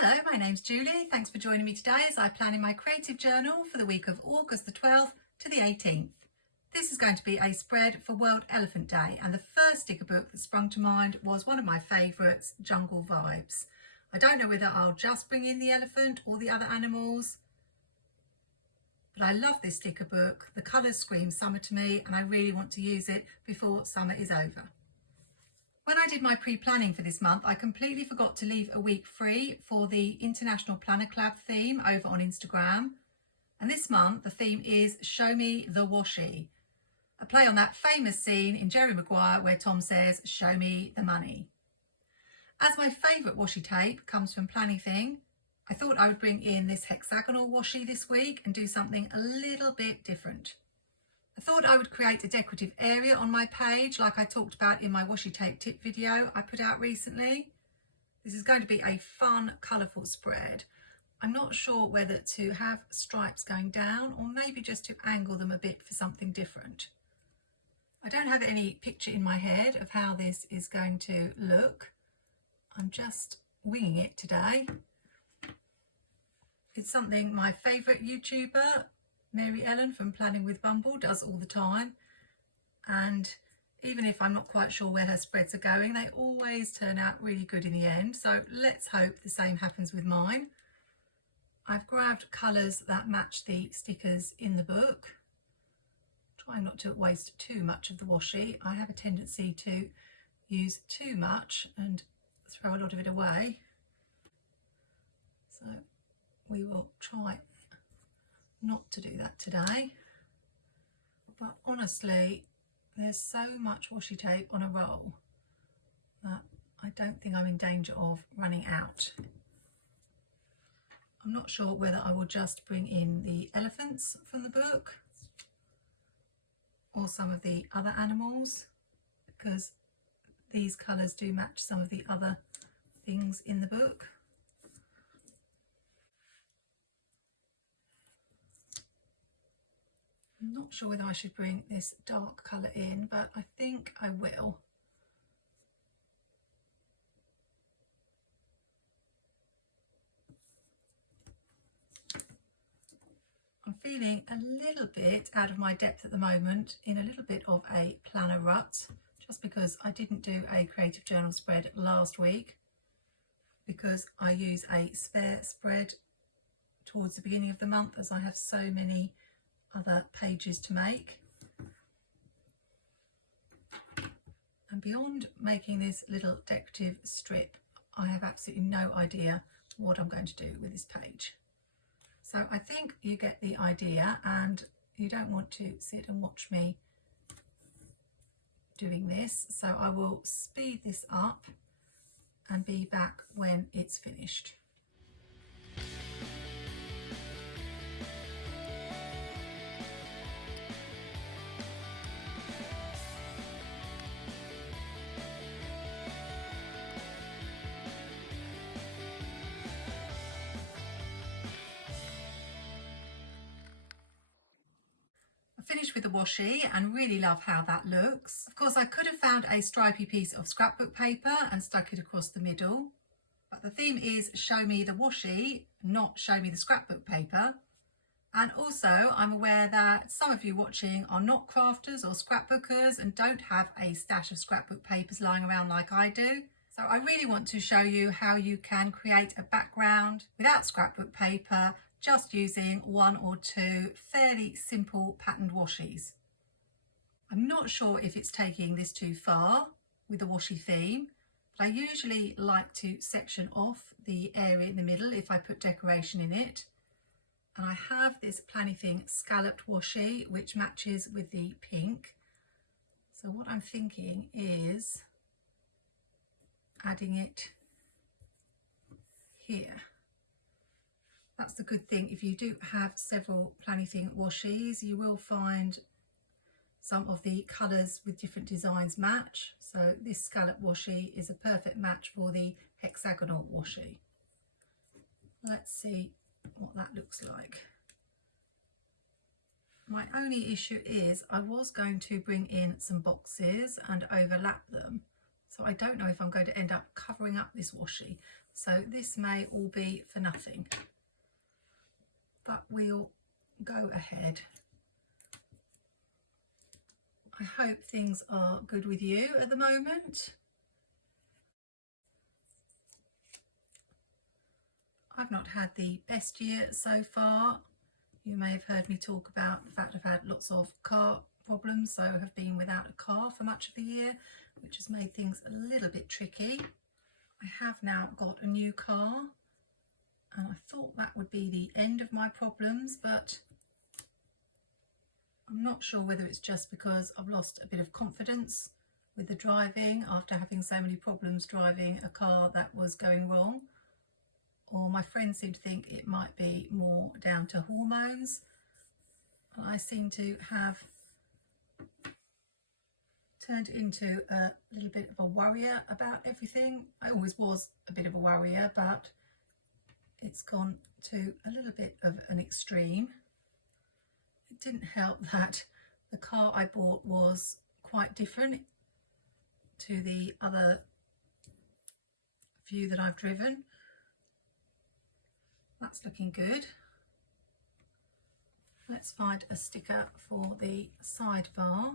Hello, my name's Julie. Thanks for joining me today as I plan in my creative journal for the week of August the 12th to the 18th. This is going to be a spread for World Elephant Day, and the first sticker book that sprung to mind was one of my favourites, Jungle Vibes. I don't know whether I'll just bring in the elephant or the other animals, but I love this sticker book. The colours scream summer to me and I really want to use it before summer is over. When I did my pre-planning for this month, I completely forgot to leave a week free for the International Planner Club theme over on Instagram. And this month, the theme is Show Me the Washi, a play on that famous scene in Jerry Maguire where Tom says, show me the money. As my favourite washi tape comes from Planything, I thought I would bring in this hexagonal washi this week and do something a little bit different. I thought I would create a decorative area on my page like I talked about in my washi tape tip video I put out recently. This is going to be a fun, colourful spread. I'm not sure whether to have stripes going down or maybe just to angle them a bit for something different. I don't have any picture in my head of how this is going to look. I'm just winging it today. It's something my favourite YouTuber, Mary Ellen from Planning with Bumble, does all the time, and even if I'm not quite sure where her spreads are going, they always turn out really good in the end, so let's hope the same happens with mine. I've grabbed colours that match the stickers in the book, trying not to waste too much of the washi. I have a tendency to use too much and throw a lot of it away, so we will try not to do that today. But honestly, there's so much washi tape on a roll that I don't think I'm in danger of running out. I'm not sure whether I will just bring in the elephants from the book or some of the other animals, because these colours do match some of the other things in the book. I'm not sure whether I should bring this dark colour in, but I think I will. I'm feeling a little bit out of my depth at the moment, in a little bit of a planner rut, just because I didn't do a creative journal spread last week, because I use a spare spread towards the beginning of the month as I have so many other pages to make. And beyond making this little decorative strip, I have absolutely no idea what I'm going to do with this page. So I think you get the idea, and you don't want to sit and watch me doing this, so I will speed this up and be back when it's finished. Finished with the washi and really love how that looks. Of course, I could have found a stripy piece of scrapbook paper and stuck it across the middle, but the theme is show me the washi, not show me the scrapbook paper. And also I'm aware that some of you watching are not crafters or scrapbookers and don't have a stash of scrapbook papers lying around like I do. So I really want to show you how you can create a background without scrapbook paper, just using one or two fairly simple patterned washis. I'm not sure if it's taking this too far with the washi theme, but I usually like to section off the area in the middle if I put decoration in it. And I have this Planything scalloped washi which matches with the pink. So what I'm thinking is adding it here. That's the good thing. If you do have several Planything washis, you will find some of the colours with different designs match. So this scallop washi is a perfect match for the hexagonal washi. Let's see what that looks like. My only issue is I was going to bring in some boxes and overlap them. So I don't know if I'm going to end up covering up this washi. so this may all be for nothing, but we'll go ahead. I hope things are good with you at the moment. I've not had the best year so far. You may have heard me talk about the fact I've had lots of car problems, so I have been without a car for much of the year, which has made things a little bit tricky. I have now got a new car, and I thought that would be the end of my problems, but I'm not sure whether it's just because I've lost a bit of confidence with the driving after having so many problems driving a car that was going wrong, or my friends seem to think it might be more down to hormones. And I seem to have turned into a little bit of a worrier about everything. I always was a bit of a worrier, but it's gone to a little bit of an extreme. It didn't help that the car I bought was quite different to the other few that I've driven. That's looking good. Let's find a sticker for the sidebar.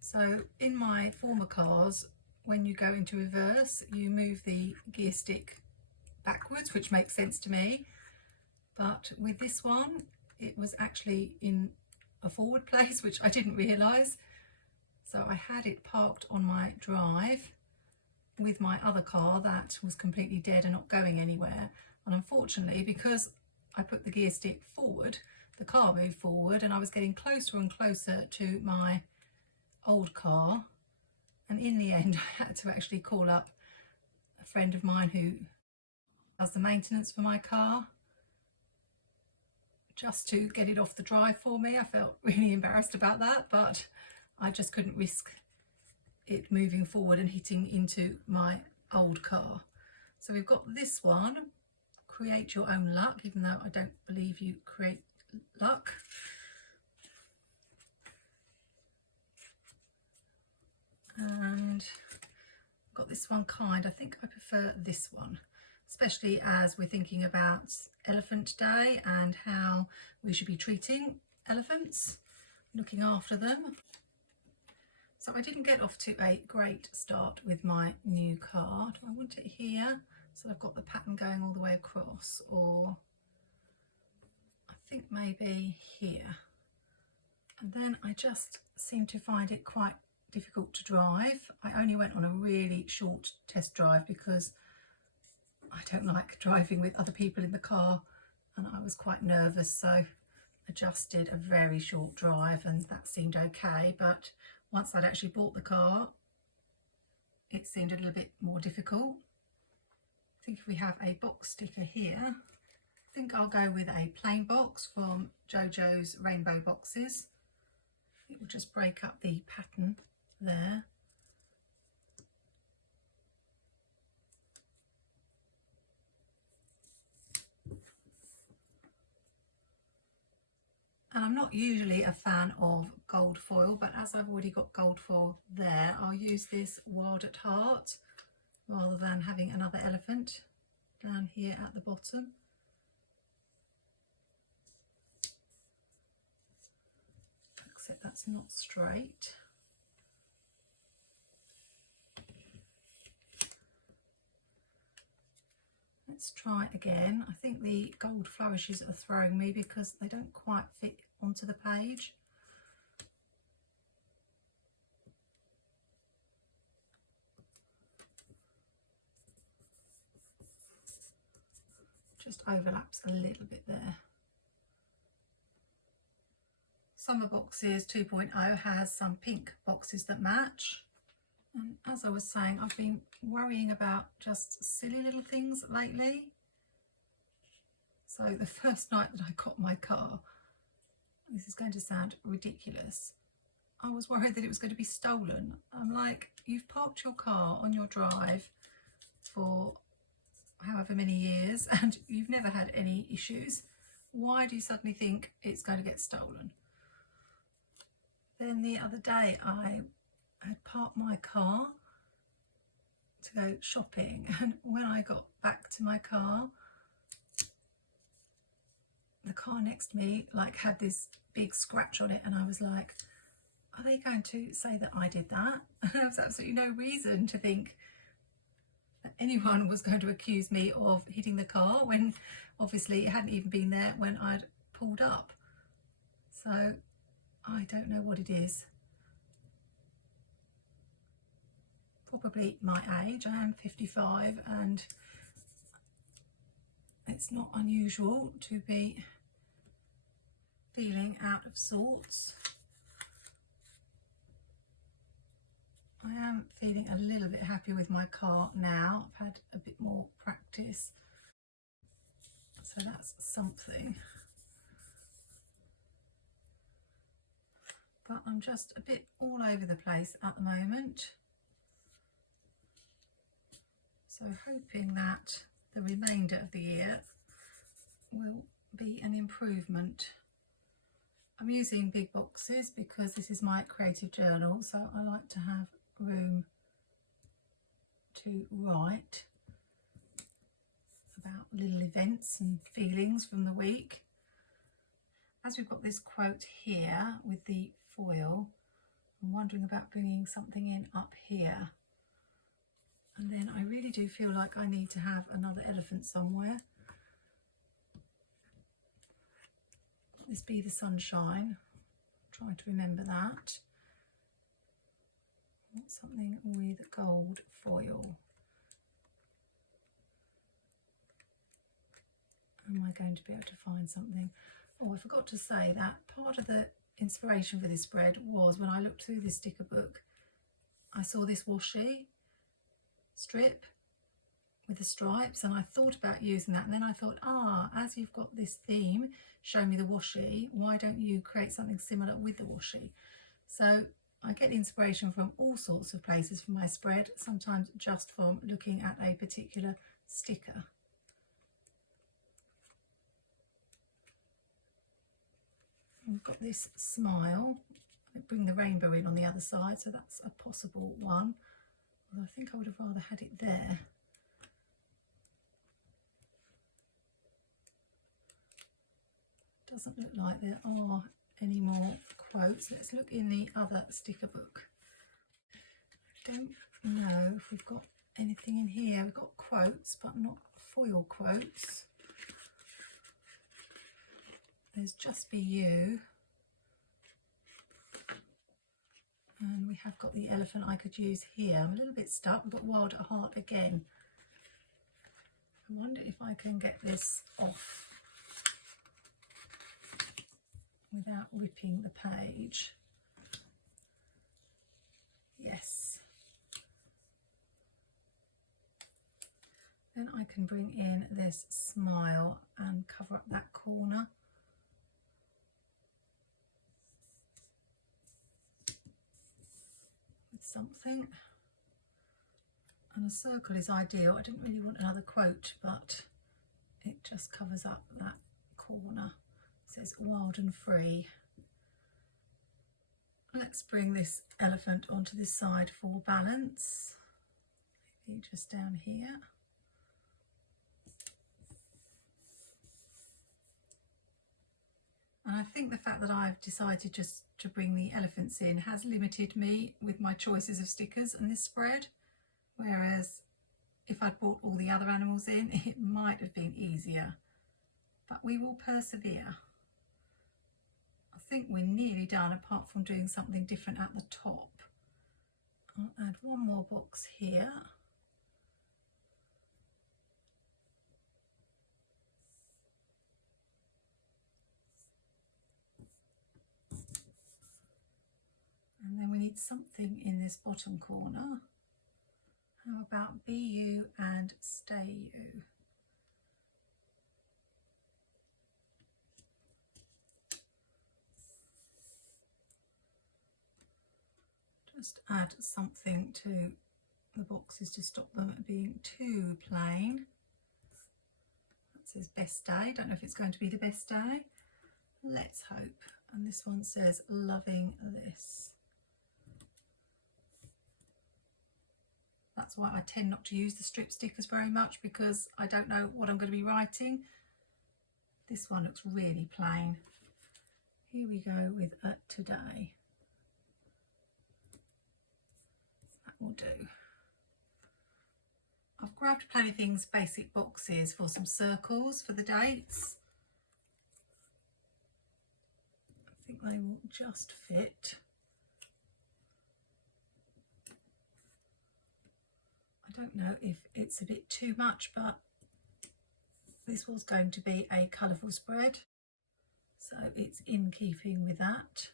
So in my former cars, when you go into reverse, you move the gear stick backwards, which makes sense to me. But with this one, it was actually in a forward place, which I didn't realise. So I had it parked on my drive with my other car that was completely dead and not going anywhere. And unfortunately, because I put the gear stick forward, the car moved forward, and I was getting closer and closer to my old car. And in the end, I had to actually call up a friend of mine who does the maintenance for my car just to get it off the drive for me. I felt really embarrassed about that, but I just couldn't risk it moving forward and hitting into my old car. So we've got this one, create your own luck, even though I don't believe you create luck. And I've got this one kind. I think I prefer this one, especially as we're thinking about Elephant Day and how we should be treating elephants, looking after them. So I didn't get off to a great start with my new car. Do I want it here? So I've got the pattern going all the way across, or I think maybe here. And then I just seem to find it quite difficult to drive. I only went on a really short test drive because I don't like driving with other people in the car, and I was quite nervous, so adjusted a very short drive and that seemed okay. But once I'd actually bought the car, it seemed a little bit more difficult. I think if we have a box sticker here, I think I'll go with a plain box from JoJo's Rainbow Boxes. It will just break up the pattern there. And I'm not usually a fan of gold foil, but as I've already got gold foil there, I'll use this Wild at Heart rather than having another elephant down here at the bottom. Except that's not straight. Let's try again. I think the gold flourishes are throwing me because they don't quite fit onto the page. Just overlaps a little bit there. Summer Boxes 2.0 has some pink boxes that match. And as I was saying, I've been worrying about just silly little things lately. So the first night that I got my car, this is going to sound ridiculous, I was worried that it was going to be stolen. I'm like, you've parked your car on your drive for however many years and you've never had any issues. Why do you suddenly think it's going to get stolen? Then the other day I had parked my car to go shopping, and when I got back to my car, the car next to me like had this big scratch on it, and I was like, are they going to say that I did that? And there was absolutely no reason to think that anyone was going to accuse me of hitting the car when obviously it hadn't even been there when I'd pulled up. So I don't know what it is. Probably my age. I am 55 and it's not unusual to be feeling out of sorts. I am feeling a little bit happy with my car now. I've had a bit more practice, so that's something. But I'm just a bit all over the place at the moment. So hoping that the remainder of the year will be an improvement. I'm using big boxes because this is my creative journal, so I like to have room to write about little events and feelings from the week. As we've got this quote here with the foil, I'm wondering about bringing something in up here. And then I really do feel like I need to have another elephant somewhere. This Be the Sunshine. Try to remember that. Something with gold foil. Am I going to be able to find something? Oh, I forgot to say that part of the inspiration for this spread was when I looked through this sticker book, I saw this washi strip with the stripes, and I thought about using that, and then I thought, as you've got this theme, show me the washi, why don't you create something similar with the washi? So I get inspiration from all sorts of places for my spread, sometimes just from looking at a particular sticker. We've got this smile. I bring the rainbow in on the other side, so that's a possible one. Although I think I would have rather had it there. Doesn't look like there are any more quotes. Let's look in the other sticker book. I don't know if we've got anything in here. We've got quotes, but not foil quotes. There's Just Be You. And we have got the elephant I could use here. I'm a little bit stuck. We've got Wild at Heart again. I wonder if I can get this off without ripping the page. Yes. Then I can bring in this smile and cover up that corner. With something. And a circle is ideal. I didn't really want another quote, but it just covers up that corner. It says wild and free. Let's bring this elephant onto this side for balance. Maybe just down here. And I think the fact that I've decided just to bring the elephants in has limited me with my choices of stickers on this spread. Whereas if I'd brought all the other animals in, it might have been easier. But we will persevere. I think we're nearly done, apart from doing something different at the top. I'll add one more box here. And then we need something in this bottom corner. How about Be You and Stay You? Just add something to the boxes to stop them being too plain. That says Best Day. Don't know if it's going to be the best day. Let's hope. And this one says Loving This. That's why I tend not to use the strip stickers very much, because I don't know what I'm going to be writing. This one looks really plain. Here we go with a today. That will do. I've grabbed Planything's basic boxes for some circles for the dates. I think they will just fit. I don't know if it's a bit too much, but this was going to be a colourful spread, so it's in keeping with that.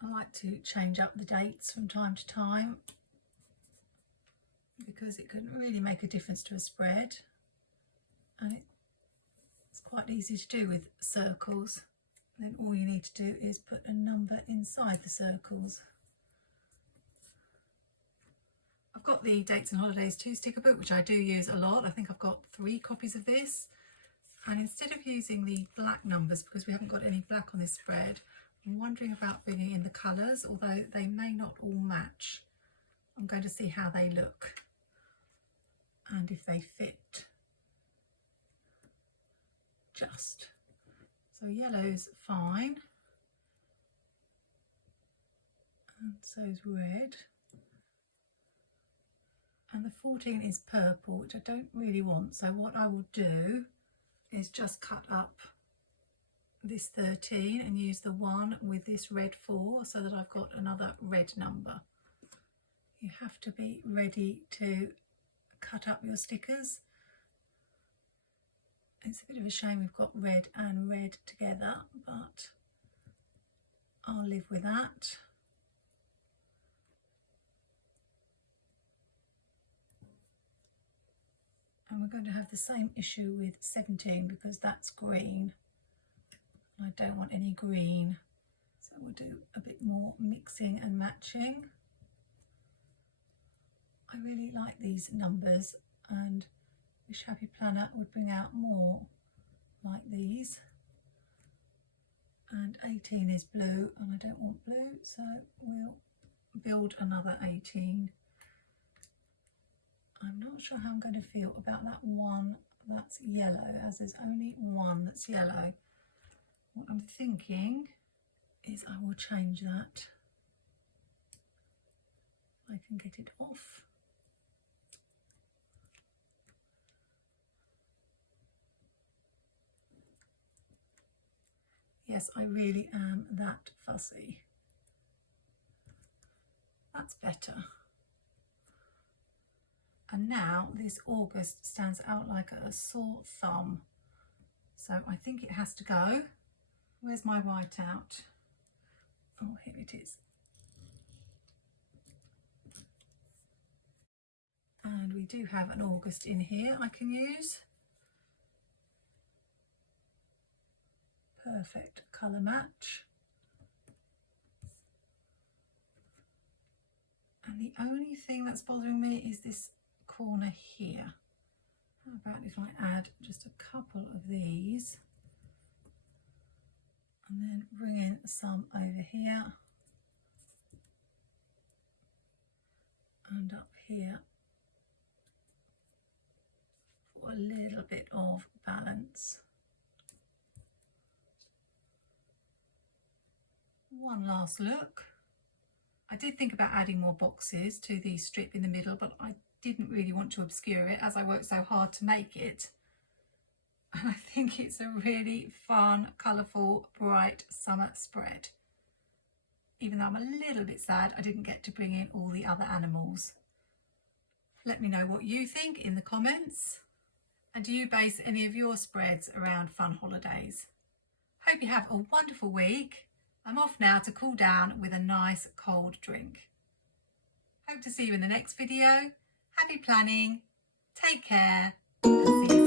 I like to change up the dates from time to time because it can really make a difference to a spread, and it's quite easy to do with circles. Then all you need to do is put a number inside the circles. I've got the Dates and Holidays 2 sticker book, which I do use a lot. I think I've got 3 copies of this. And instead of using the black numbers, because we haven't got any black on this spread, I'm wondering about bringing in the colours, although they may not all match. I'm going to see how they look and if they fit. Just. So yellow's fine. And so's red. And the 14 is purple, which I don't really want. So what I will do is just cut up this 13 and use the 1 with this red 4 so that I've got another red number. You have to be ready to cut up your stickers. It's a bit of a shame we've got red and red together, but I'll live with that. And we're going to have the same issue with 17 because that's green. I don't want any green. So we'll do a bit more mixing and matching. I really like these numbers and wish Happy Planner would bring out more like these. And 18 is blue and I don't want blue, so we'll build another 18. I'm not sure how I'm going to feel about that one that's yellow, as there's only one that's yellow. What I'm thinking is I will change that. I can get it off. Yes, I really am that fussy. That's better. And now this August stands out like a sore thumb. So I think it has to go. Where's my whiteout? Oh, here it is. And we do have an August in here I can use. Perfect colour match. And the only thing that's bothering me is this corner here. How about if I add just a couple of these and then bring in some over here and up here for a little bit of balance. One last look. I did think about adding more boxes to the strip in the middle, but I didn't really want to obscure it as I worked so hard to make it. And I think it's a really fun, colourful, bright summer spread. Even though I'm a little bit sad I didn't get to bring in all the other animals. Let me know what you think in the comments. And do you base any of your spreads around fun holidays? Hope you have a wonderful week. I'm off now to cool down with a nice cold drink. Hope to see you in the next video. Happy planning, take care, and see you